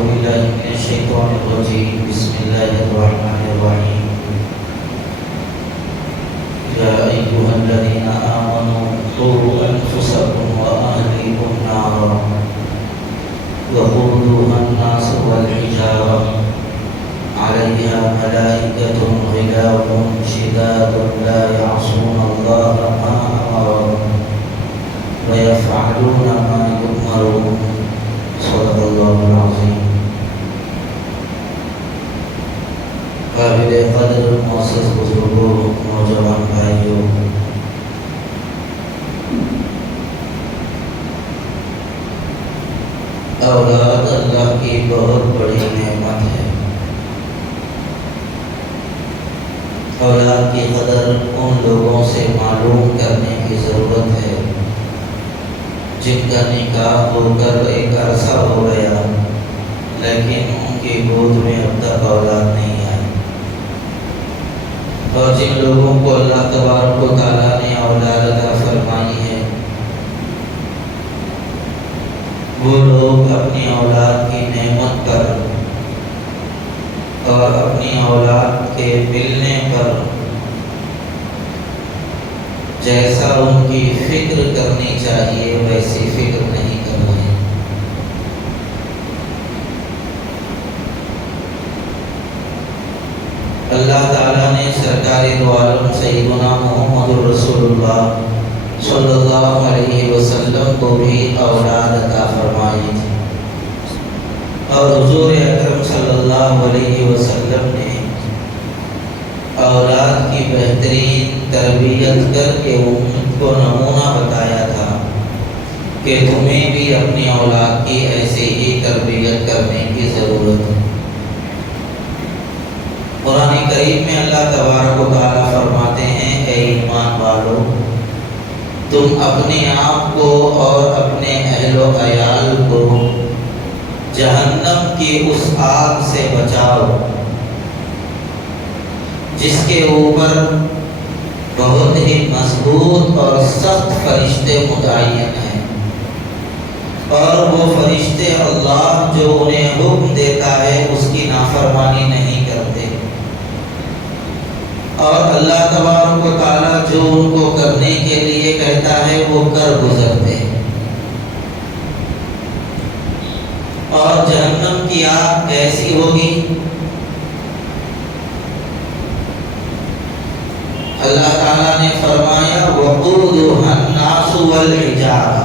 بالله من الشيطان الرجيم بسم الله الرحمن الرحيم يا أيها الذين آمنوا قوا أنفسكم وأهليكم نارا وقودها الناس والحجارة عليها ملائكة غلاظ شداد لا يعصون الله ما أمرهم ويفعلون ما يؤمرون صدق اللہ العظیم۔ قابل قدر معزز بزرگوں، نوجوان بھائیوں، اولاد اللہ کی بہت بڑی نعمت ہے۔ اولاد کی قدر ان لوگوں سے معلوم کرنے کی ضرورت ہے جن کا نکاح ہو کر ایک عرصہ ہو گیا لیکن ان کی گود میں اب تک اولاد نہیں آئی، اور جن لوگوں کو اللہ تبارک و تعالیٰ نے اولاد عطا فرمائی ہے وہ لوگ اپنی اولاد کی نعمت پر اور اپنی اولاد کے ملنے پر جیسا ان کی فکر کرنی چاہیے ویسی فکر نہیں کر رہے۔ اللہ تعالیٰ نے سرکار دو عالم سیدنا محمد رسول اللہ صلی اللہ علیہ وسلم کو بھی اولاد عطا فرمائی تھی، اور حضور اکرم صلی اللہ علیہ وسلم نے اولاد کی بہترین تربیت کر کے امت کو نمونہ بتایا تھا کہ تمہیں بھی اپنی اولاد کی ایسے ہی تربیت کرنے کی ضرورت ہے۔ قرآن کریم میں اللہ تبارک و تعالیٰ فرماتے ہیں، اے ایمان والو، تم اپنے آپ کو اور اپنے اہل و عیال کو جہنم کی اس آگ سے بچاؤ جس کے اوپر بہت ہی مضبوط اور سخت فرشتے متعین ہیں، اور وہ فرشتے اللہ جو انہیں حکم دیتا ہے اس کی نافرمانی نہیں کرتے، اور اللہ تبارک و تعالیٰ جو ان کو کرنے کے لیے کہتا ہے وہ کر گزرتے ہیں۔ اور جہنم کی آگ کیسی ہوگی؟ اللہ تعالیٰ نے فرمایا وقودها الناس والحجارہ،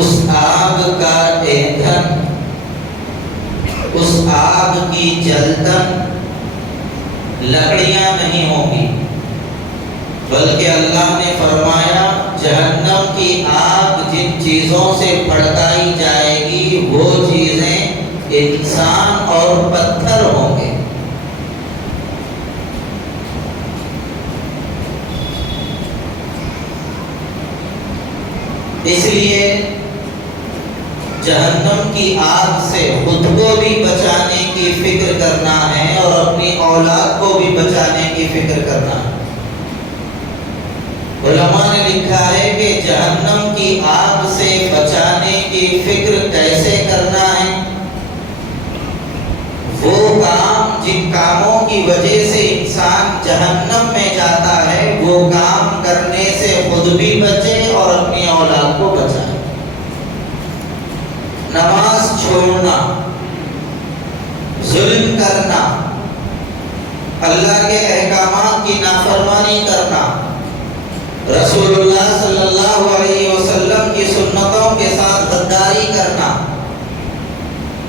اس آگ کا ایندھن، اس آگ کی جلتن لکڑیاں نہیں ہوں گی، بلکہ اللہ نے فرمایا جہنم کی آگ جن چیزوں سے بھڑکائی جائے گی وہ چیزیں انسان اور پتھر ہوں گے۔ اس لیے جہنم کی آگ سے خود کو بھی بچانے کی فکر کرنا ہے اور اپنی اولاد کو بھی بچانے کی فکر کرنا ہے۔ علماء نے لکھا ہے کہ جہنم کی آگ سے بچانے کی فکر کیسے کرنا ہے؟ وہ کام جن کاموں کی وجہ سے انسان جہنم میں جاتا ہے وہ کام کرنے سے خود بھی بچے اور اپنی اولاد کو بچائے۔ نماز چھوڑنا، ظلم کرنا، اللہ کے احکامات کی نافرمانی کرنا، رسول اللہ صلی اللہ علیہ وسلم کی سنتوں کے ساتھ غداری کرنا،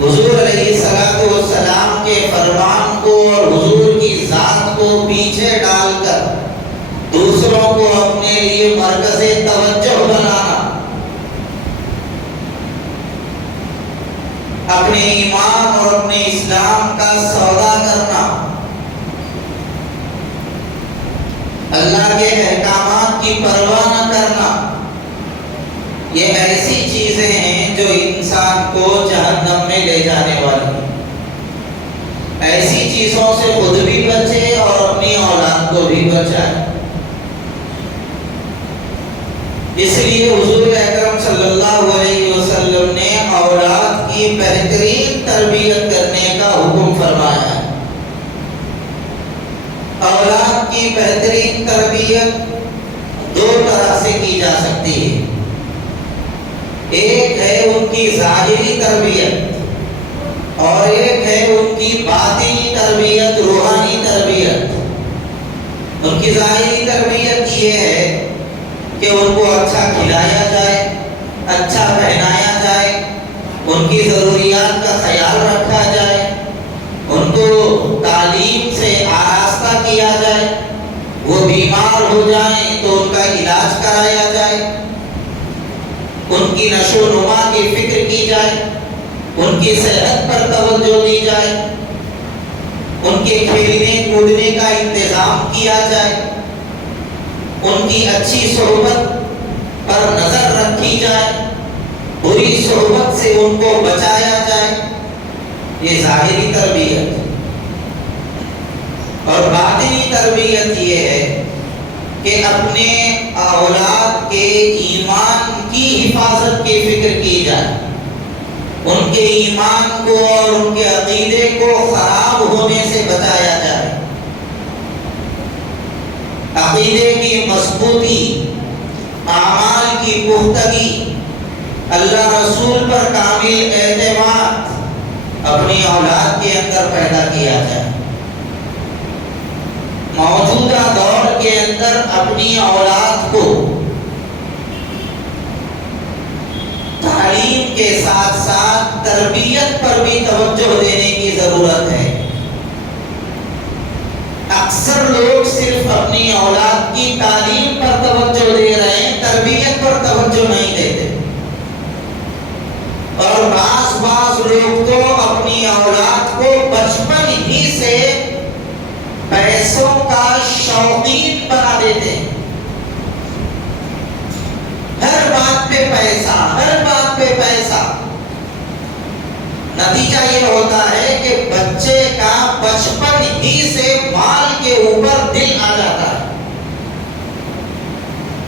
حضور علیہ السلام کے فرمان کو اور حضور کی ذات کو پیچھے ڈال کر دوسروں کو اپنے لیے مرکز توجہ بنانا، اپنے ایمان اور اپنے اسلام کا سودا کرنا، اللہ کے احکامات کی پرواہ نہ کرنا، یہ ایسی چیزیں ہیں جو انسان کو جہنم میں لے جانے والی ہیں۔ ایسی چیزوں سے خود بھی بچے اور اپنی اولاد کو بھی بچائے۔ اس لیے حضور اکرم صلی اللہ علیہ وسلم نے بہترین تربیت کرنے کا حکم فرمایا ہے۔ اولاد کی بہترین تربیت دو طرح سے کی جا سکتی ہے۔ ایک ہے ان کی ظاہری تربیت اور ایک ہے ان کی باطنی تربیت، روحانی تربیت۔ ان کی ظاہری تربیت یہ ہے کہ ان کو اچھا کھلایا جائے، اچھا پہنایا جائے، ان کی ضروریات کا خیال رکھا جائے، ان کو تعلیم سے آراستہ کیا جائے، وہ بیمار ہو جائیں تو ان کا علاج کرایا جائے، ان کی نشو و نما کی فکر کی جائے، ان کی صحت پر توجہ دی جائے، ان کے کھیلنے کودنے کا انتظام کیا جائے، ان کی اچھی صحبت پر نظر رکھی جائے، بری صحبت سے ان کو بچایا جائے۔ یہ ظاہری تربیت۔ اور باطنی تربیت یہ ہے کہ اپنے اولاد کے ایمان کی حفاظت کی فکر کی جائے، ان کے ایمان کو اور ان کے عقیدے کو خراب ہونے سے بچایا جائے، عقیدے کی مضبوطی، اعمال کی پختگی، اللہ رسول پر کامل اعتماد اپنی اولاد کے اندر پیدا کیا جائے۔ موجودہ دور کے اندر اپنی اولاد کو تعلیم کے ساتھ ساتھ تربیت پر بھی توجہ دینے کی ضرورت ہے۔ اکثر لوگ صرف اپنی اولاد کی تعلیم پر توجہ دے رہے ہیں، تربیت پر توجہ نہیں دیتے۔ اور بعض لوگ تو اپنی اولاد کو بچپن ہی سے پیسوں کا شوقین بنا دیتے ہیں۔ ہر بات پہ پیسہ، ہر بات پہ پیسہ۔ نتیجہ یہ ہوتا ہے کہ بچے کا بچپن ہی سے مال کے اوپر دل آ جاتا ہے۔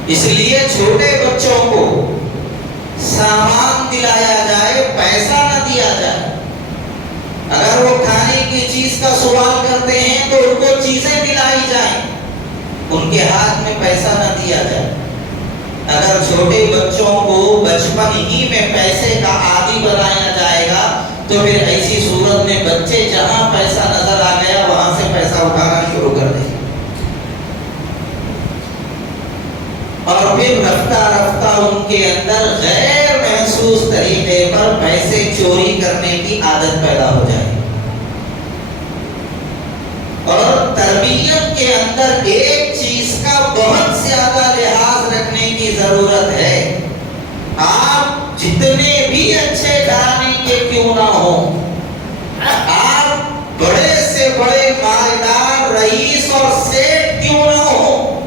اس لیے چھوٹے بچوں کو سامان دلایا جائے، پیسہ نہ دیا جائے۔ اگر وہ کھانے کی چیز کا سوال کرتے ہیں تو ان کو چیزیں دلائی جائیں، ان کے ہاتھ میں پیسہ نہ دیا جائے۔ اگر چھوٹے بچوں کو بچپن ہی میں پیسے کا عادی بنایا جائے گا تو پھر ایسی صورت میں بچے جہاں پیسہ نظر آ گیا وہاں سے پیسہ اٹھانا شروع کر دیں اور پھر رفتہ رفتہ ان کے اندر غیر محسوس طریقے پر پیسے چوری کرنے کی عادت پیدا ہو جائے۔ اور تربیت کے اندر ایک چیز کا بہت زیادہ لحاظ رکھنے کی ضرورت ہے۔ آپ جتنے بھی اچھے گھرانے کے کیوں نہ ہوں، آپ بڑے سے بڑے مالدار رئیس اور سیٹ کیوں نہ ہوں،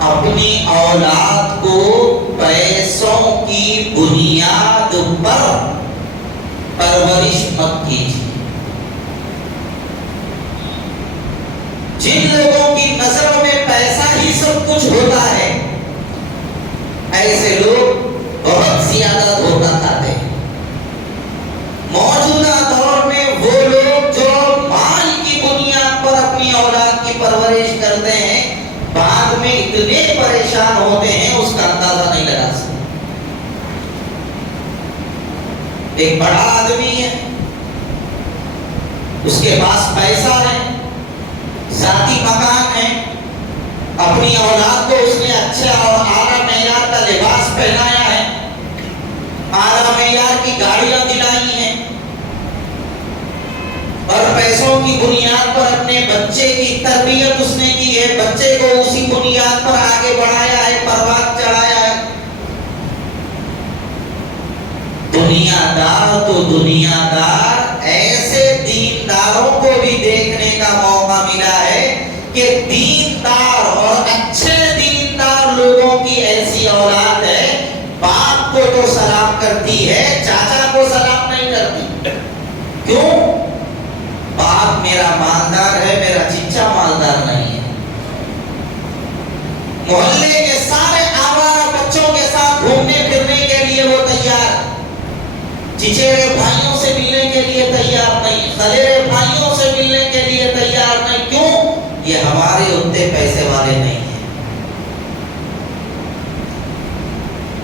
اپنی اولاد کو پیسوں کی بنیاد پر پرورش مت کیجیے۔ جن لوگوں کی نظروں میں پیسہ ہی سب کچھ ہوتا ہے، ایسے لوگ بہت زیادہ دھوکہ کھاتے ہیں۔ موجودہ دور میں وہ لوگ جو مال کی بنیاد پر اپنی اولاد کی پرورش کرتے ہیں، بعد میں اتنے پریشان ہوتے ہیں اس کا اندازہ نہیں لگا سکتے۔ ایک بڑا آدمی ہے، اس کے پاس پیسہ ہے، ذاتی مکان ہے، اپنی اولاد کو اس نے اچھا اور اعلیٰ معیار کا لباس پہنایا ہے، اعلیٰ معیار کی گاڑیاں دلائی ہیں، اور پیسوں کی بنیاد پر اپنے بچے کی تربیت اس نے کی ہے، بچے کو اسی بنیاد پر آگے بڑھایا ہے، پرواز چڑھایا ہے۔ دنیا دار تو دنیا دار، ایسے دینداروں کو بھی دیکھنے کا موقع ملا ہے کہ دیندار اور اچھے دیندار لوگوں کی ایسی اولاد ہے، باپ کو تو سلام کرتی ہے، چاچا کو سلام نہیں کرتی۔ کیوں؟ باپ میرا مالدار ہے، میرا چچا مالدار نہیں ہے۔ محلے کے سارے آوارہ بچوں کے ساتھ گھومنے پھرنے کے لیے وہ تیار، چچیرے بھائیوں سے ملنے کے لیے تیار نہیں، خلیرے بھائیوں سے ملنے کے لیے تیار نہیں. کیوں؟ یہ ہمارے اتنے پیسے والے نہیں ہیں.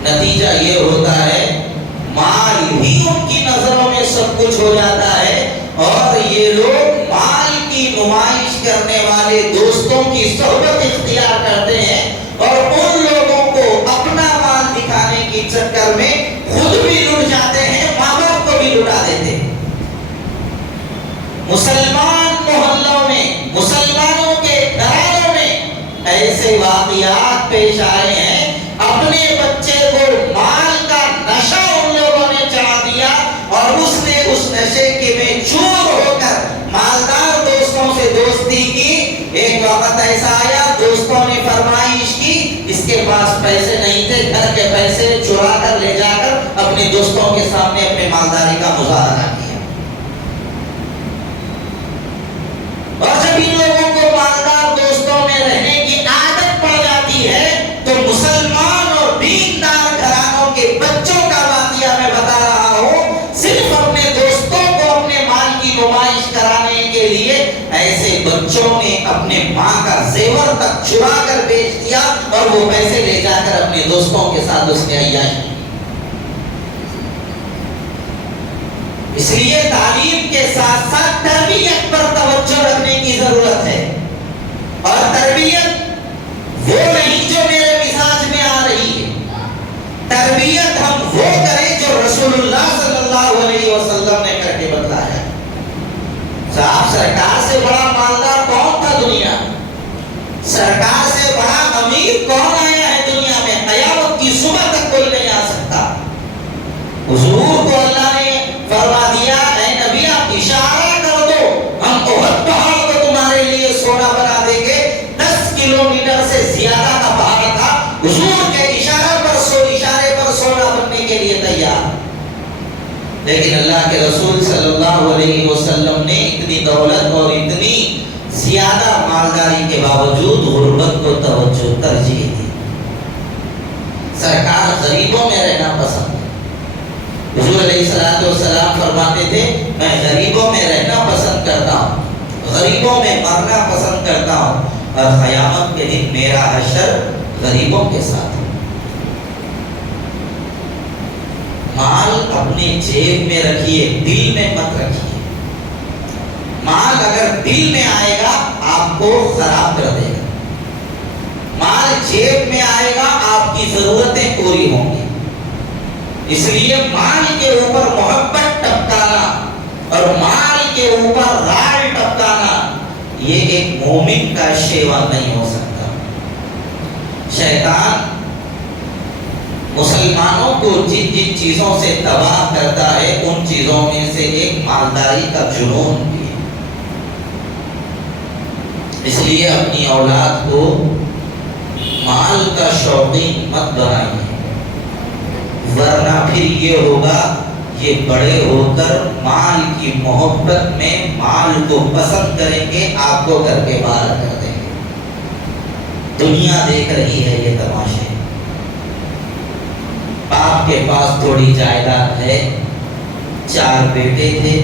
نتیجہ یہ ہوتا ہے مال ہی ان کی نظروں میں سب کچھ ہو جاتا ہے، اور یہ لوگ مال کی نمائش کرنے والے دوستوں کی صحبت اختیار کرتے ہیں، اور ان لوگوں کو اپنا مال دکھانے کی چکر میں خود بھی لٹ جاتے ہیں، ماں باپ کو بھی لٹا دیتے ہیں. مسلمان محلوں میں، مسلمانوں کے گھرانوں میں ایسے واقعات پیش آئے ہیں. اپنے بچے کو مال کا نشہ ان لوگوں نے چڑھا دیا، اور اس نے اس نشے کے میں چور ہو کر مالدار دوستوں سے دوستی کی. ایک وقت ایسا آیا دوستوں نے فرمائش کی، اس کے پاس پیسے نہیں تھے، گھر کے پیسے چرا کر لے جا کر اپنے دوستوں کے سامنے اپنے مالداری کا مظاہرہ کیا. اور جب ان لوگوں کو مالدار دوستوں میں رہنے کی عادت پڑ جاتی ہے تو مسلمان اور دیندار گھرانوں کے بچوں کا واقعہ میں بتا رہا ہوں، صرف اپنے دوستوں کو اپنے مال کی نمائش کرانے کے لیے ایسے بچوں نے اپنے ماں کا زیور تک چرا کر بیچ دیا، اور وہ پیسے لے جا کر اپنے دوستوں کے ساتھ اس نے عیاشی. اس لیے تعلیم کے ساتھ ساتھ تربیت پر توجہ رکھنے کی ضرورت ہے. اور تربیت وہ نہیں جو میرے مزاج میں آ رہی ہے، تربیت ہم وہ کریں جو رسول اللہ صلی اللہ علیہ وسلم نے کر کے بتلایا. صاحب سرکار سے بڑا مالدار کون تھا دنیا میں؟ سرکار سے بڑا امیر کون آیا ہے دنیا میں؟ قیامت کی صبح تک کوئی نہیں آ سکتا. حضور کو اللہ نے فرما دیا اے نبی آپ اشارہ کر دو، ہم احد پہاڑ کو تمہارے لیے سونا بنا دیں گے. 10 کلومیٹر سے زیادہ کا پہاڑ تھا، حضور کے اشارے پر سونا بننے کے لیے تیار. لیکن اللہ کے رسول صلی اللہ علیہ وسلم نے اتنی دولت اور اتنی زیادہ مالداری کے باوجود غربت کو توجہ ترجیح دی. سرکار غریبوں میں رہنا پسند ہے. حضور علیہ الصلوۃ والسلام فرماتے تھے میں غریبوں میں رہنا پسند کرتا ہوں، غریبوں میں مرنا پسند کرتا ہوں، اور قیامت کے دن میرا حشر غریبوں کے ساتھ. مال اپنے جیب میں رکھیے، دل میں مت رکھیے. مال اگر دل میں آئے گا آپ کو خراب کر دے گا. مال جیب میں آئے گا آپ کی ضرورتیں پوری ہوں گی. اس لیے مال کے اوپر محبت ٹپکانا اور مال کے اوپر رال ٹپکانا یہ ایک مومن کا شیوا نہیں ہو سکتا. شیطان مسلمانوں کو جن جن چیزوں سے تباہ کرتا ہے ان چیزوں میں سے ایک مالداری کا جنون بھی ہے. اس لیے اپنی اولاد کو مال کا شوقین مت بنائیے، ورنہ پھر یہ ہوگا یہ بڑے ہو کر مال کی محبت میں مال کو پسند کریں گے، آپ کو گھر کے باہر کر دیں گے. دنیا دیکھ رہی ہے یہ تماشے. باپ کے پاس تھوڑی جائیداد ہے، 4 بیٹے تھے،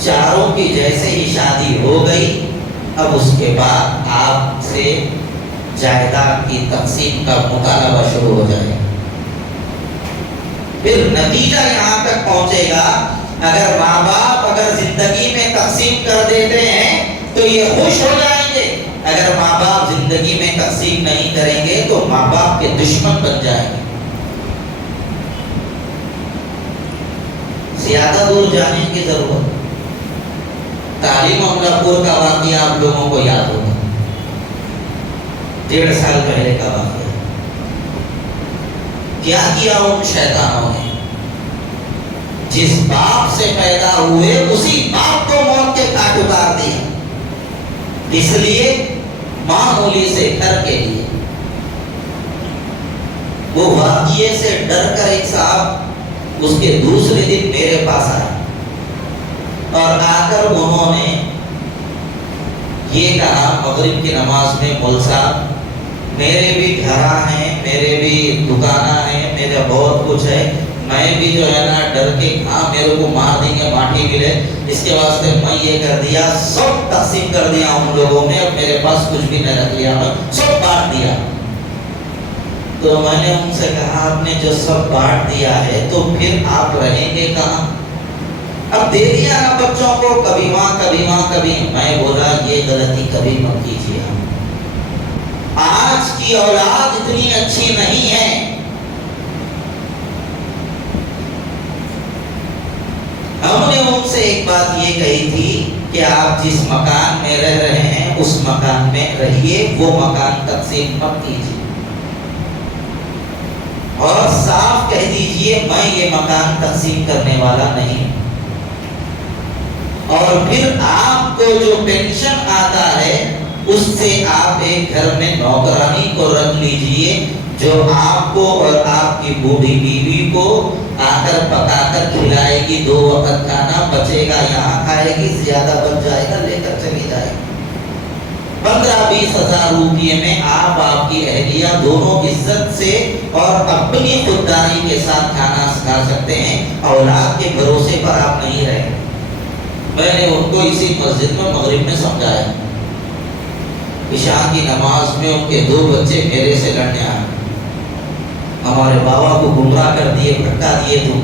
چاروں کی جیسے ہی شادی ہو گئی، اب اس کے بعد آپ سے جائیداد کی تقسیم کا مطالبہ شروع ہو جائے. پھر نتیجہ یہاں تک پہنچے گا اگر ماں باپ اگر زندگی میں تقسیم کر دیتے ہیں تو یہ خوش ہو جائیں گے، اگر ماں باپ زندگی میں تقسیم نہیں کریں گے تو ماں باپ کے دشمن بن جائیں گے. زیادہ دور جانے کی ضرورت. تعلیم املہ پور کا واقعہ آپ لوگوں کو یاد ہوگا، 1.5 سال پہلے کا واقعہ. کیا کیا ان شیطانوں نے؟ جس باپ سے پیدا ہوئے اسی باپ کو موت کے گھاٹ اتار دیا. اس لیے معمولی سے ڈر کے لیے وہ واقعے سے ڈر کر ایک صاحب اس کے دوسرے دن میرے پاس آیا اور آ کر انہوں نے یہ کہا مغرب کی نماز میں مول صاحب میرے بھی گھر ہیں، میرے بھی دکانہ ہیں، میرا بہت کچھ ہے، میں بھی جو ہے نا ڈر کے ہاں میرے کو مار دیں گے ماٹھی ملے، اس کے واسطے میں یہ کر دیا، سب تقسیم کر دیا ان لوگوں میں، اب میرے پاس کچھ بھی نہیں رکھ لیا، میں سب بانٹ دیا۔ تو میں نے ان سے کہا آپ نے جو سب بانٹ دیا ہے تو پھر آپ رہیں گے کہاں؟ اب دے دیا نا بچوں کو، کبھی وہاں کبھی وہاں کبھی۔ میں بولا یہ غلطی کبھی مت کیجیے۔ آج کی اولاد اتنی اچھی نہیں ہے۔ ہم نے ان سے ایک بات یہ کہی تھی کہ آپ جس مکان میں رہ رہے ہیں اس مکان میں رہیے، وہ مکان تقسیم مت کیجیے، اور صاف کہہ دیجئے میں یہ مکان تقسیم کرنے والا نہیں۔ اور پھر آپ کو جو پینشن آتا ہے اس سے آپ ایک گھر میں نوکرانی کو رکھ لیجئے، جو آپ کو اور آپ کی بوڑھی بیوی کو آ کر پکا کر کھلائے گی، 2 وقت کھانا بچے گا یہاں کھائے گی، زیادہ بچ جائے گا لے کر چلی جائے گی۔ 15-20 ہزار روپے میں آپ کی اہلیہ دونوں عزت سے اور اپنی خودداری کے ساتھ کھانا کھا سکتے ہیں۔ اولاد کے بھروسے پر آپ نہیں رہے۔ میں نے ان کو اسی مسجد میں مغرب میں سمجھایا، عشاء کی نماز میں ان کے 2 بچے میرے سے لڑنے آئے، ہمارے بابا کو گمراہ کر دیے، بھٹکا دیے تم۔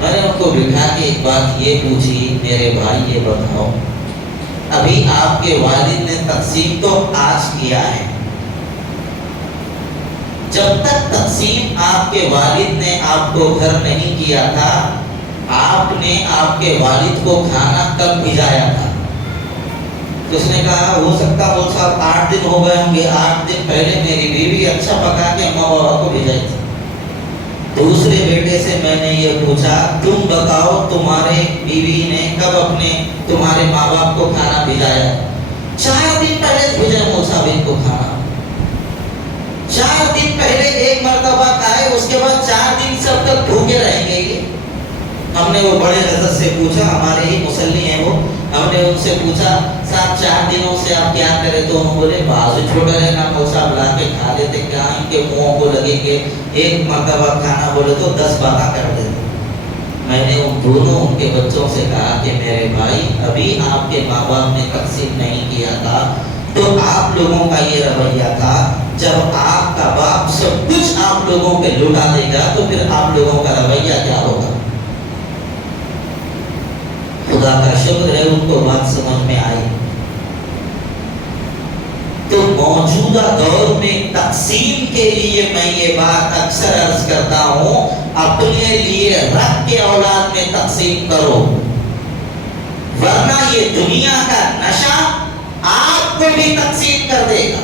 میں نے ان کو بٹھا کے ایک بات یہ پوچھی، میرے بھائی یہ بتاؤ، ابھی آپ کے والد نے تقسیم تو آج کیا ہے، جب تک تقسیم آپ کے والد نے آپ کو گھر نہیں کیا تھا، آپ نے آپ کے والد کو کھانا کب بھیجایا تھا؟ تو اس نے کہا ہو سکتا وہ صاحب 8 دن ہو گئے ہوں گے، 8 دن پہلے میری بیوی اچھا پکا کے اماں بابا کو بھیجائی تھی۔ دوسرے بیٹے سے میں نے یہ پوچھا تم بتاؤ تمہارے بیوی نے کب اپنے تمہارے ماں باپ کو کھانا بھیجایا؟ 4 دن پہلے بھیجا موسیٰ کو کھانا، 4 دن پہلے ایک مرتبہ کھائے، اس کے بعد 4 دن سے اب تک بھوکے رہیں گے یہ۔ ہم نے وہ بڑے عزت سے پوچھا، ہمارے ہی مسلی ہیں وہ، ہم نے ان سے پوچھا صاحب 4 دنوں سے آپ کیا کرے؟ تو انہوں بولے بازو چھوٹا رہنا موسیٰ لا کے کھا لیتے، کیا ان کے منہوں کو لگے کہ ایک مرتبہ کھانا بولے تو 10 باتیں کر دیتے۔ میں نے ان دونوں ان کے بچوں سے کہا کہ میرے بھائی ابھی آپ کے ماں باپ نے تقسیم نہیں کیا تھا تو آپ لوگوں کا یہ رویہ تھا، جب آپ کا باپ سب کچھ آپ لوگوں پہ لٹا دے گا تو پھر آپ لوگوں کا رویہ کیا ہوگا؟ خدا کا شکر ہے ان کو بات سمجھ میں آئی۔ تو موجودہ دور میں تقسیم کے لیے میں یہ بات اکثر عرض کرتا ہوں، اپنے لیے رکھ کے اولاد میں تقسیم کرو، ورنہ یہ دنیا کا نشہ آپ کو بھی تقسیم کر دے گا۔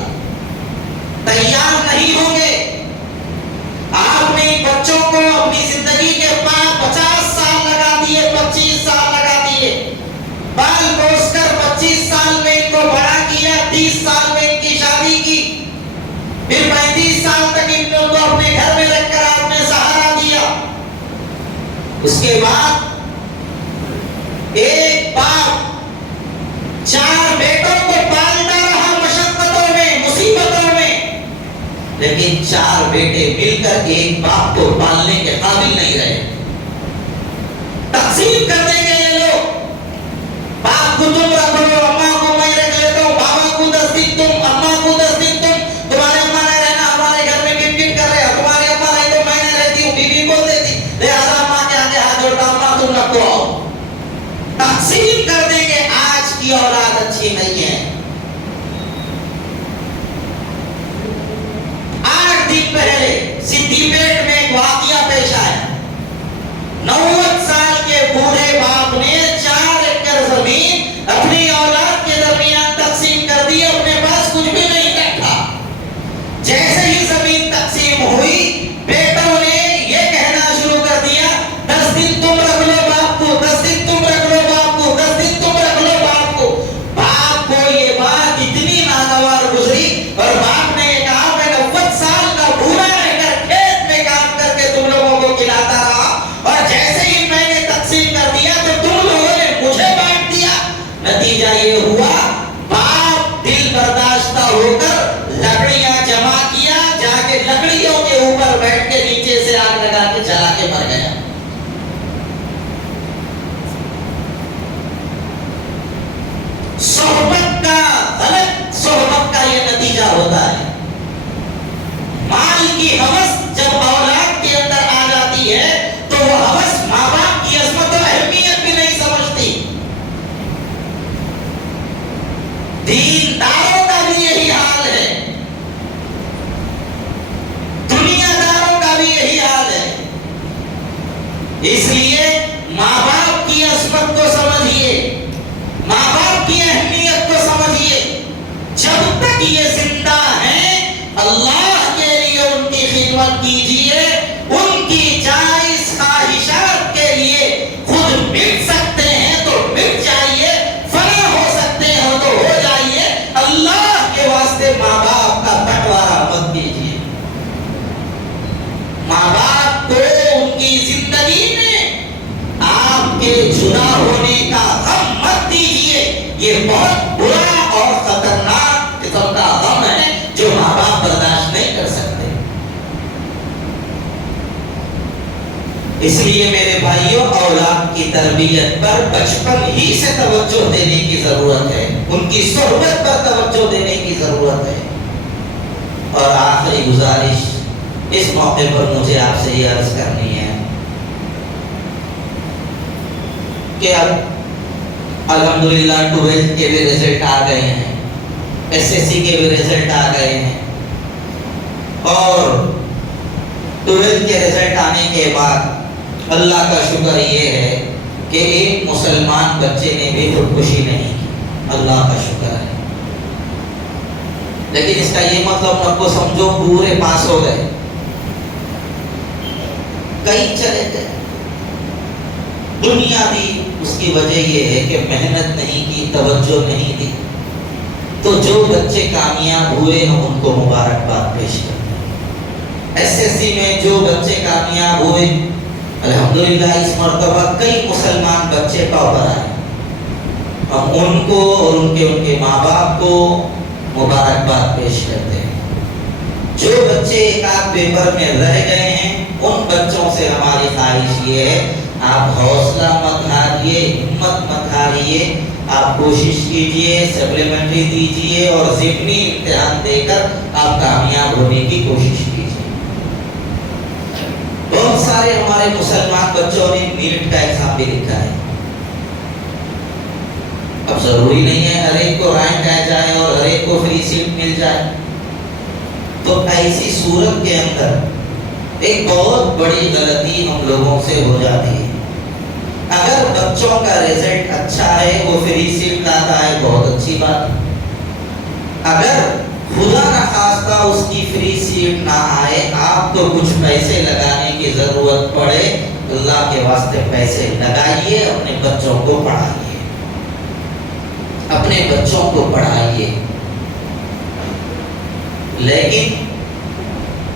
تیار نہیں ہوں گے آپ نے بچوں کو اپنی زندگی کے بعد 50 سال لگا دیے، 25 سال لگا دیے، پال پوس کر 25 سال میں ان کو بڑا کیا، 30 سال میں ان کی شادی کی، پھر 35 سال تک ان کو اپنے گھر میں رکھ کر آپ نے سہارا دیا۔ اس کے بعد ایک باپ 4 بیٹوں کو پالتا رہا مشقتوں میں، مصیبتوں میں، لیکن 4 بیٹے مل کر ایک باپ کو پالنے کے قابل نہیں رہے۔ تقسیم کر دیں گے یہ لوگ، باپ کو تم رکھ لو، اماں کو میں رکھ لیتا ہوں، بابا کو 10 دن تم، اماں کو 10 دن تم، تمہارے اماں نہیں رہنا ہمارے گھر میں کٹ کٹ کر رہے ہو، تمہاری اماں نہیں تو میں نہیں رہتی ہوں، بیوی کو دیتی، لہذا اماں کے آگے ہاتھ جوڑتا، اماں تم رکھو آؤ۔ تقسیم کر دیں گے۔ آج کی اولاد اچھی نہیں ہے۔ 8 دن پہلے سدھی پیٹ میں ایک واقعہ پیش آیا، 90 سال کے بوڑھے باپ نے 4 ایکڑ زمین اپنی اولاد کے درمیان تقسیم کر دی، اپنے پاس کچھ بھی نہیں رکھا۔ جیسے ہی زمین تقسیم ہوئی، بیٹوں نے یہ کہنا شروع کر دیا 10 دن تم رکھ لو باپ کو، 10 دن تم رکھ لو باپ کو، 10 دن تم رکھ لو باپ کو۔ باپ کو یہ بات اتنی ناگوار گزری اور باپ نے یہ کہا میں 90 سال کا بوڑھا رہ کر کھیت میں کام کر کے تم لوگوں کو کھلا مر گیا۔ صحبت کا، غلط صحبت کا یہ نتیجہ ہوتا ہے۔ مال کی ہوس جب اولاد کے اندر آ جاتی ہے تو وہ ہوس ماں باپ کی عظمت اور اہمیت بھی نہیں سمجھتی۔ دینداروں کا بھی یہی حال ہے، دنیا داروں کا بھی یہی حال ہے۔ اس لیے ماں باپ کی عظمت کو سمجھیے، ماں باپ کی اہمیت کو سمجھیے۔ جب تک یہ زندہ ہیں اللہ کے لیے ان کی خدمت کیجیے، ان کی جائز خواہشات کے لیے خود مٹ سکتے ہیں تو مٹ جائیے، فنا ہو سکتے ہیں تو ہو جائیے، اللہ کے واسطے ماں باپ کا بٹوارا مت کیجیے۔ ماں باپ کو ان کی زندگی میں آپ کے جدا ہونے کا غم مت دیجیے۔ یہ بہت برا اور خطرناک قسم کا غم ہے جو ماں باپ برداشت نہیں کر سکتے۔ اس لیے میرے بھائیوں، اولاد کی تربیت پر بچپن ہی سے توجہ دینے کی ضرورت ہے، ان کی صحبت پر توجہ دینے کی ضرورت ہے۔ اور آخری گزارش اس موقع پر مجھے آپ سے یہ عرض کرنی ہے کہ اب الحمدللہ 12 کے بھی رزلٹ آ گئے ہیں، SSC کے بھی رزلٹ آ گئے ہیں، اور 12 کے رزلٹ آنے کے بعد اللہ کا شکر یہ ہے کہ ایک مسلمان بچے نے بھی خودکشی نہیں کی، اللہ کا شکر ہے۔ لیکن اس کا یہ مطلب نہ کو سمجھو پورے پاس ہو گئے، کئی چلے گئے۔ دنیا بھی اس کی وجہ یہ ہے کہ محنت نہیں کی، توجہ نہیں دی۔ تو جو بچے کامیاب ہوئے ہم ان کو مبارکباد پیش کرتے ہیں۔ SSC میں جو بچے کامیاب ہوئے الحمدللہ اس مرتبہ کئی مسلمان بچے ٹاپر آئے، ہم ان کو اور ان کے ماں باپ کو مبارکباد پیش کرتے ہیں۔ جو بچے ایک آدھ پیپر میں رہ گئے ہیں ان بچوں سے ہماری خواہش یہ ہے آپ حوصلہ مت ہاریے، ہمت مت ہاریے، آپ کوشش کیجئے، سپلیمنٹری دیجئے اور ضمنی امتحان دے کر آپ کامیاب ہونے کی کوشش کیجئے۔ بہت سارے ہمارے مسلمان بچوں نے نیٹ کا ایگزام بھی لکھا ہے۔ اب ضروری نہیں ہے ہر ایک کو رینک آ جائے اور ہر ایک کو فری سیٹ مل جائے، تو ایسی صورت کے اندر ایک بہت بڑی غلطی ہم لوگوں سے ہو جاتی ہے۔ اگر بچوں کا رزلٹ اچھا ہے، وہ فری سیٹ لاتا ہے، بہت اچھی بات ہے۔ اگر خدا نخواستہ اس کی فری سیٹ نہ آئے، آپ کو کچھ پیسے لگانے کی ضرورت پڑے، اللہ کے واسطے پیسے لگائیے، اپنے بچوں کو پڑھائیے، اپنے بچوں کو پڑھائیے۔ لیکن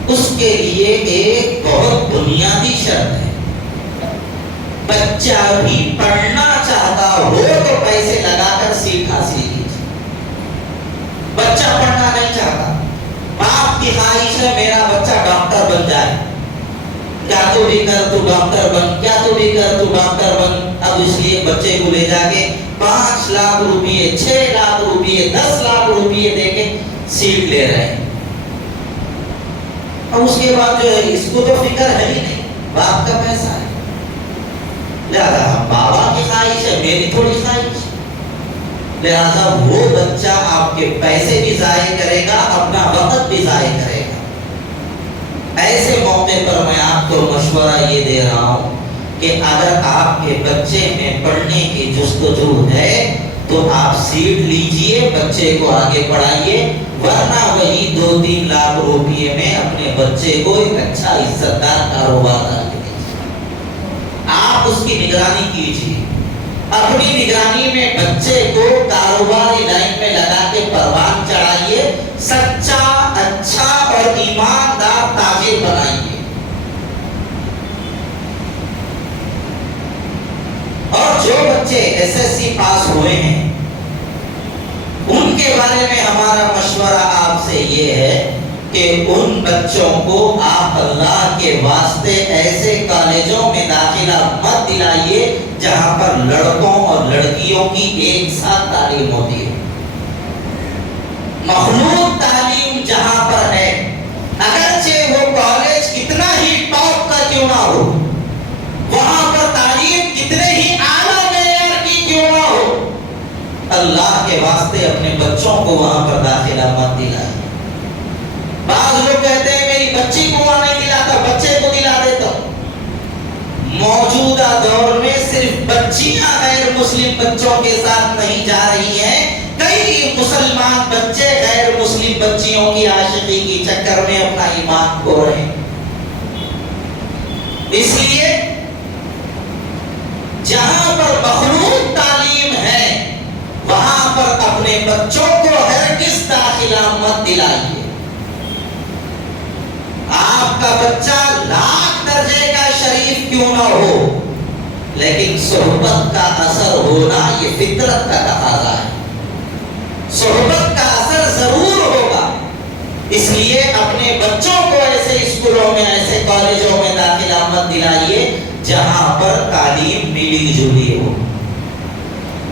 اس کے لیے ایک بہت بنیادی شرط ہے، بچہ بھی پڑھنا چاہتا ہو تو پیسے لگا کر سیٹ حاصل کیجیے۔ بچہ پڑھنا نہیں چاہتا، باپ کی خواہش ہے میرا بچہ ڈاکٹر بن جائے، کیا تو بھی کر تو ڈاکٹر بن، کیا تو بھی کر تو ڈاکٹر بن۔ اب اس لیے بچے کو لے جا کے 5 لاکھ روپیے، 6 لاکھ روپیے، 10 لاکھ روپیے دے کے سیٹ لے رہے ہیں۔ اب اس کے بعد جو ہے اس کو تو فکر ہے ہی نہیں، باپ کا پیسہ ہے، لہذا بابا کی خواہش ہے، میری تھوڑی خواہش، لہذا وہ بچہ آپ کے پیسے بھی ضائع کرے گا، اپنا وقت بھی ضائع کرے گا۔ ایسے موقع پر میں آپ کو مشورہ یہ دے رہا ہوں کہ اگر آپ کے بچے میں پڑھنے کی جستجو ہے تو آپ سیٹ لیجئے، بچے کو آگے پڑھائیے، ورنہ وہی 2-3 لاکھ روپیے میں اپنے بچے کو ایک اچھا عزت دار کاروبار ڈال کے دیجیے۔ آپ اس کی نگرانی کیجیے، اپنی نگرانی میں بچے کو کاروباری لائن میں لگا کے پروان چڑھائیے، سچا، اچھا اور ایماندار تاجر بنائیے۔ اور جو بچے SSC پاس ہوئے ہیں ان کے بارے میں ہمارا مشورہ آپ سے یہ ہے کہ ان بچوں کو آپ اللہ کے واسطے ایسے کالجوں میں داخلہ مت دلائیے جہاں پر لڑکوں اور لڑکیوں کی ایک ساتھ تعلیم ہوتی ہے. مخلوط تعلیم جہاں پر ہے، اگرچہ وہ کالج کتنا ہی ٹاپ کا کیوں نہ ہو، وہاں پر تعلیم کتنے ہی اعلیٰ معیار کی کیوں نہ ہو، اللہ کے واسطے اپنے بچوں کو وہاں پر داخلہ مت دلائیں. بعض لوگ کہتے ہیں میری بچی کو وہاں نہیں دلاتا، بچے کو دلا دیتا ہوں. موجودہ دور میں صرف بچیاں غیر مسلم بچوں کے ساتھ نہیں جا رہی ہیں، کئی مسلمان بچے غیر مسلم بچیوں کی عاشقی کی چکر میں اپنا ایمان کھو رہے ہیں. اس لیے جہاں پر مخلوط تعلیم ہے وہاں پر اپنے بچوں کو ہرگز داخلہ مت دلائیے. آپ کا بچہ لاکھ درجے کا شریف کیوں نہ ہو، لیکن صحبت کا اثر ہونا یہ فطرت کا تقاضا ہے. صحبت کا اثر ضرور ہوگا. اس لیے اپنے بچوں کو ایسے اسکولوں میں، ایسے کالجوں میں داخلہ مت دلائیے جہاں پر تعلیم ملی جلی ہو.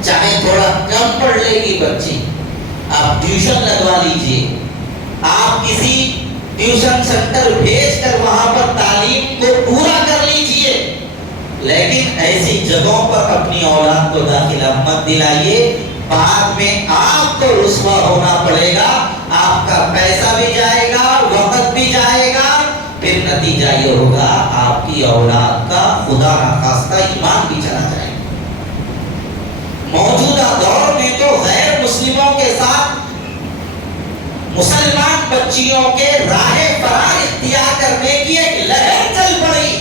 چاہے تھوڑا کم پڑھ لے گی بچی، آپ ٹیوشن لگوا لیجئے، آپ کسی ٹیوشن سینٹر بھیج کر وہاں پر تعلیم کو پورا کر لیجئے، لیکن ایسی جگہوں پر اپنی اولاد کو داخلہ مت دلائیے. بعد میں آپ کو رسوا ہونا پڑے گا، آپ کا پیسہ بھی جائے گا، وقت بھی جائے گا، پھر نتیجہ یہ ہوگا آپ کی اولاد کا خدا نخواستہ ایمان بھی چلا جائے گا. موجودہ دور میں تو غیر مسلموں کے ساتھ مسلمان بچیوں کے راہ فرار اختیار کرنے کی ایک لہر چل پڑی.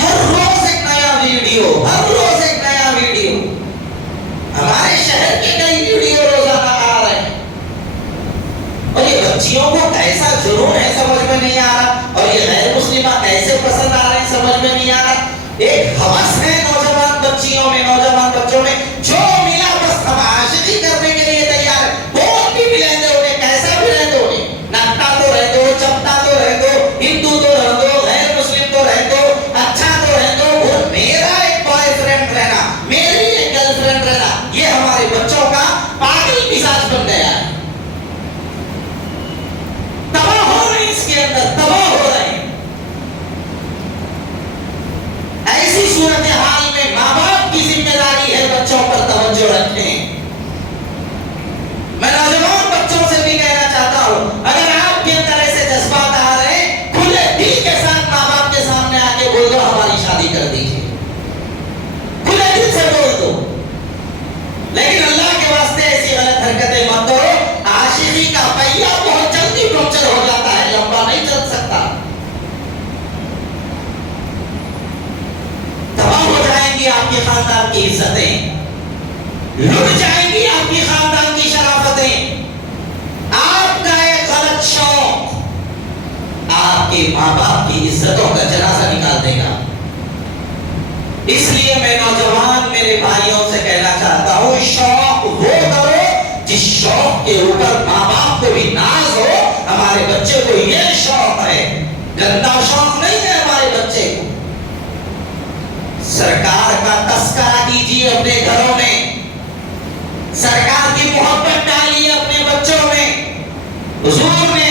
ہر روز ایک نیا ویڈیو، ہر روز ایک نیا ویڈیو. ہمارے شہر کے کئی ویڈیو روزانہ آ رہے ہیں، اور یہ بچیوں کو کیسا جنون ہے سمجھ میں نہیں آ رہا، اور یہ غیر مسلمہ کیسے پسند آ رہے ہیں سمجھ میں نہیں آ رہا. ایک ہوس ہے نوجوان بچیوں میں، نوجوان بچوں میں، جو ملا بس ہم عاشقی کرنے کے لیے تیار ہے. کون بھی ملیں گے انہیں، کیسا بھی رہ دو، انہیں نکتا تو رہ دو، چپتا تو رہ دو، ہندو تو رہ دو، غیر مسلم تو رہ دو، اچھا تو رہ دو، وہ میرا ایک بوائے فرینڈ رہنا، میری ایک گرل فرینڈ رہنا، یہ ہمارے بچوں کا پاگل مزاج بن گیا ہے. تباہ ہو رہے ہیں، اس کے اندر تباہ ہو رہے ہیں. ایسی صورتحال میں ماں باپ کی ذمہ داری ہے بچوں پر توجہ رکھیں. میں نوجوان بچوں سے بھی کہنا چاہتا ہوں، اگر آپ کے اندر ایسے جذبات آ رہے ہیں، کھلے دل کے ساتھ ماں باپ کے سامنے آ کے بول دو ہماری شادی کر دیجیے، کھلے دل سے بول دو. لیکن اللہ کے واسطے ایسی غلط حرکتیں مت کرو. عاشقی کا پہیہ بہت جلدی پنکچر ہو جاتا ہے، لمبا نہیں چل سکتا. تباہ ہو جائیں گی آپ کے خاندان کی عزتیں، لٹ جائیں گی آپ کی خاندان کی شرافتیں. آپ کا ایک غلط شوق آپ کے ماں باپ کی عزتوں کا جنازہ نکال دے گا. اس لیے میں نوجوان میرے بھائیوں سے کہنا چاہتا ہوں، شوق وہ کرو جس شوق کے اوپر ماں باپ کو بھی ناز ہو. ہمارے بچے کو یہ شوق ہے، گندا شوق نہیں ہے ہمارے بچے کو. سرکار کا تذکرہ کیجیے اپنے گھروں میں، سرکار کی محبت ڈالیے اپنے بچوں میں. حضور نے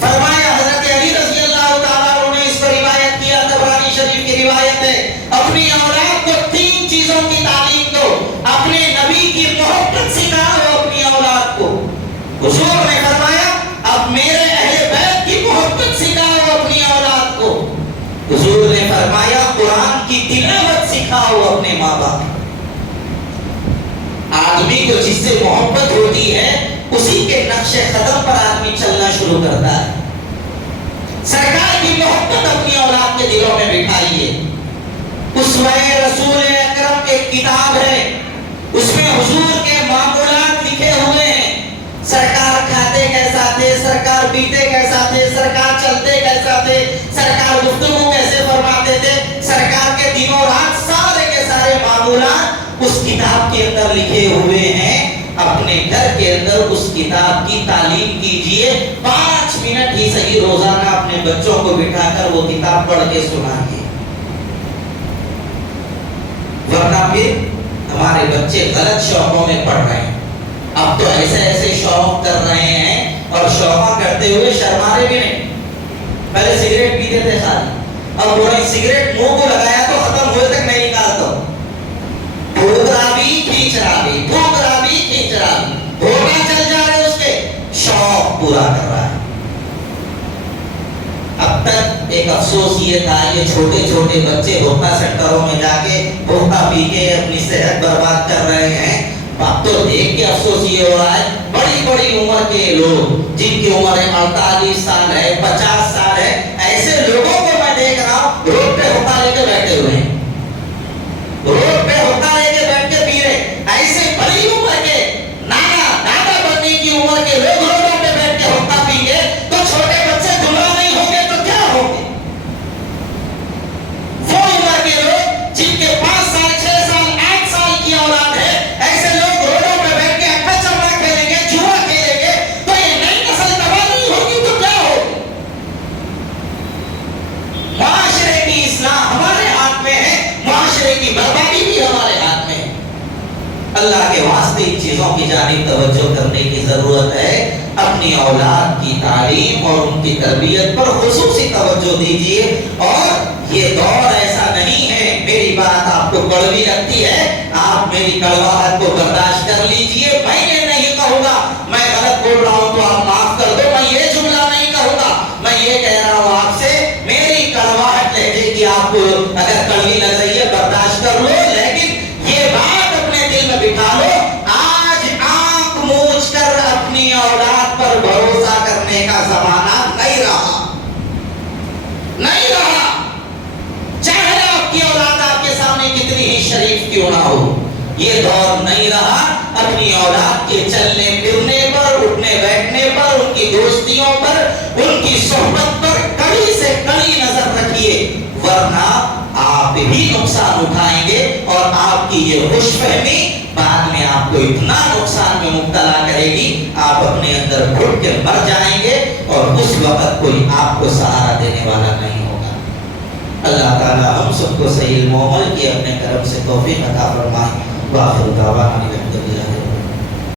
فرمایا، حضرت علی رضی اللہ تعالیٰ عنہ نے اس کو روایت کیا، طبرانی شریف کی روایت ہے، اپنی اولاد کو 3 چیزوں کی تعلیم دو. اپنے نبی کی محبت سکھاؤ اپنی اولاد کو. حضور نے فرمایا اب میرے اہل بیت کی محبت سکھاؤ اپنی اولاد کو. حضور نے فرمایا قرآن کی تلاوت سکھاؤ اپنے ماں باپ. آدمی کو جس سے محبت ہوتی ہے اسی کے نقش قدم پر آدمی چلنا شروع کرتا ہے. سرکار کی محبت اپنی اولاد کے دلوں میں بٹھائیے. اسوہ رسول اکرم ایک کتاب ہے، اس میں حضور کے معمولات لکھے ہوئے ہیں. سرکار کھاتے کیسا تھے، سرکار پیتے کیسا تھے، سرکار چلتے کیسا تھے، سرکار گفتگو کیسے فرماتے تھے، سرکار کے دنوں رات سارے کے سارے معمولات اس کتاب کے اندر لکھے ہوئے ہیں. اپنے گھر کے اندر اس کتاب کی تعلیم کیجئے. 5 منٹ ہی صحیح روزانہ اپنے بچوں کو بٹھا کر وہ کتاب پڑھ کے سنائیے. ورنہ پھر ہمارے بچے غلط شوقوں میں پڑھ رہے ہیں. اب تو ایسے شوق کر رہے ہیں اور شوق کرتے ہوئے شرمانے بھی نہیں. پہلے سگریٹ پیتے تھے خالی, اب وہ سگریٹ منہ کو لگایا تو ختم ہوئے تک نہیں نکالتا. بھوک رہا بھی کھینچ رہا بھی, بھوک رہا بھی کھینچ رہا بھی, بھوکا چل جا رہے اس کے, شوق پورا کر رہا ہے. اب تک ایک افسوس یہ تھا یہ چھوٹے چھوٹے بچے بھوکا سینٹروں میں جا کے بھوکا پی کے اپنی صحت برباد کر رہے ہیں. اب تو دیکھ کے افسوس یہ ہو رہا ہے بڑی بڑی عمر کے لوگ جن کی عمر ہے 48 سال ہے, 50 سال ہے, ایسے لوگوں کو میں دیکھ رہا ہوں روڈ پہ ہوتا لے کے بیٹھے ہوئے ہیں, روڈ پہ ہوتا لے کے بیٹھ کے پی رہے. ایسے بڑی عمر کے نانا دادا بننے کی عمر کے لوگ روڈوں پہ بیٹھ کے ہوتا پی گے تو چھوٹے بچے گمراہ نہیں ہوں گے تو کیا ہوں گے؟ وہ عمر کے لوگ جن کے 5 سال 6 سال 8 سال کی اولاد ہے, ایسے لوگ روڈوں پہ بیٹھ کے اکھا چمڑا کھیلیں گے, جوا کھیلیں گے تو یہ نئی نسل تباہ نہیں ہوگی تو کیا ہوگی؟ معاشرے کی اصلاح ہمارے ہاتھ میں ہے, معاشرے کی بربادی بھی ہمارے ہاتھ میں ہے. اللہ کے واسطے ان چیزوں کی جانب توجہ کرنے کی ضرورت ہے. اپنی اولاد کی تعلیم اور ان کی تربیت پر خصوصی توجہ دیجیے. اور یہ دور ایسا نہیں ہے, میری بات آپ کو کڑوی لگتی ہے, آپ میری کڑواہٹ کو برداشت کر لیجیے. میں یہ نہیں کہوں گا, میں غلط بول رہا ہوں تو آپ معاف کر دو, میں یہ جملہ نہیں کہوں گا. میں یہ کہہ رہا ہوں آپ سے, میری کڑواہٹ لہجے کی آپ کو اگر کڑوی لگ رہی ہے برداشت کر لو, لیکن یہ بات اپنے دل میں بٹھا لو, آج آنکھ موچ کر اپنی اولاد پر بھروسہ کرنے کا زمانہ نہیں رہا, نہیں رہا. چاہے آپ کی اولاد آپ کے سامنے کتنی ہی شریف کیوں نہ ہو, یہ دور نہیں رہا. اپنی اولاد کے چلنے پھرنے پر, اٹھنے بیٹھنے پر, ان کی دوستیوں پر, ان کی صحبت پر کڑی سے کڑی نظر رکھیے, ورنہ آپ ہی نقصان اٹھائیں گے اور آپ کی یہ خوش فہمی بعد میں آپ کو اتنا نقصان میں مبتلا کرے گی, آپ اپنے اندر گھٹ کے مر جائیں گے اور اس وقت کوئی آپ کو سہارا دینے والا نہیں ہوگا. اللہ تعالی ہم سب کو صحیح علم و عمل کی اپنے کرم سے توفیق عطا فرمائے. وآخر دعوانا الحمدللہ.